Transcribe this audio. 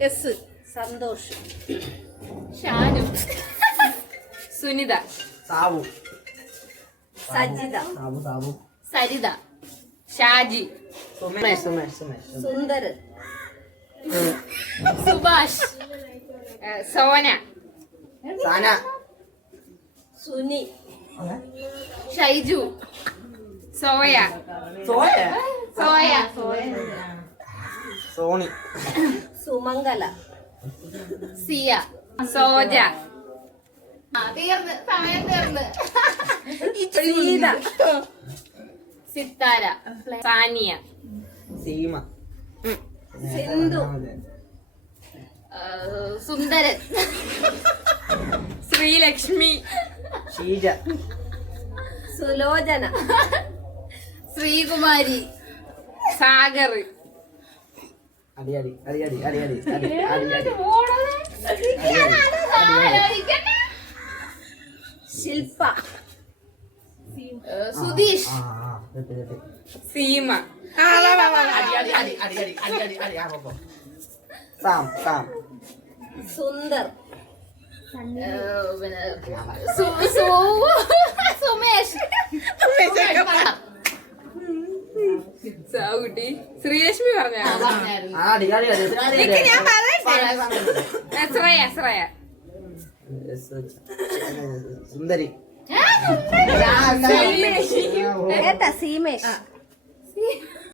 S Santhosh. Shanu. Sunitha. Sabu. Sajitha. Saritha. Shaji. സുന്ദരൻ. Subhash. Sona. സാന. Suni. Shaiju. Soya. Sony. Sumangala. സിയ. സോജ. തീർന്ന് സമയം തീർന്ന്. സീത. സിത്താര. സാനിയ. സീമ. സിന്ധു. സുന്ദരൻ. ശ്രീലക്ഷ്മി. ഷീജ. സുലോചന. ശ്രീകുമാരി. സാഗർ. ശില്പ. സുധീഷ്. സീമ. സുന്ദർ. സുമേഷ്. സൗട്ടി. ശ്രീലക്ഷ്മി പറഞ്ഞ ഞാൻ പറയട്ടെ. ശ്രേയ. സുന്ദരി. സീമേഷ്.